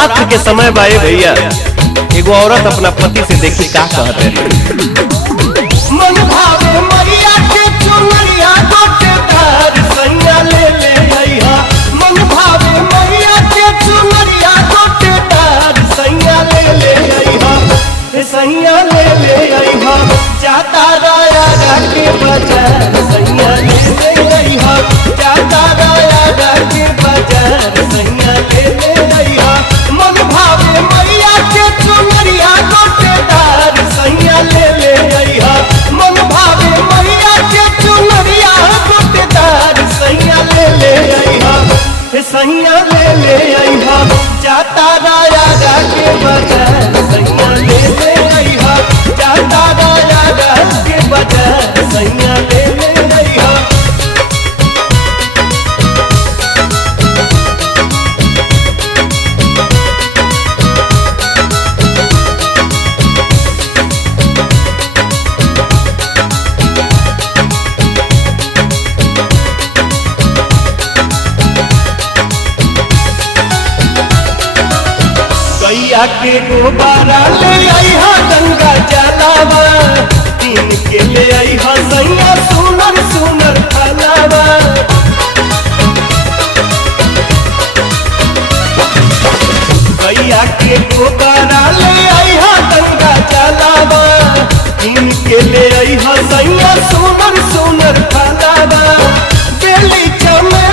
रात के समय बाए भैया एगो औरत अपना पति से देखी का कहते हैं। मन भावे मैया के चुनरिया गोटेदार सैया ले ले अइहा। मन भावे मैया के चुनरिया गोटेदार सैया ले ले अइहा। सैया ले ले अइहा। जाता राया के बाजार सैया ले ले अइहा। जाता राया के बाजार सैया ले ले अइहा। मन भावे मैया के चुनरिया गोटेदार सैया ले ले अइहा। मन भावे मैया के चुनरिया गोटेदार सैया ले ले अइहा। सैया ले ले अइहा। जाता राया के बाजार सैया ले ले अइहा। जाता राया के बाजार सैया ले ले अइहा। गैया के गोबारा ले अइहा गंगा जलावा। तीन के ले अइहा सैया सुनर सुनर फलावा। गैया के गोबारा ले अइहा गंगा जलावा। तीन के ले अइहा सैया सुनर सुनर फलावा। बेली चमे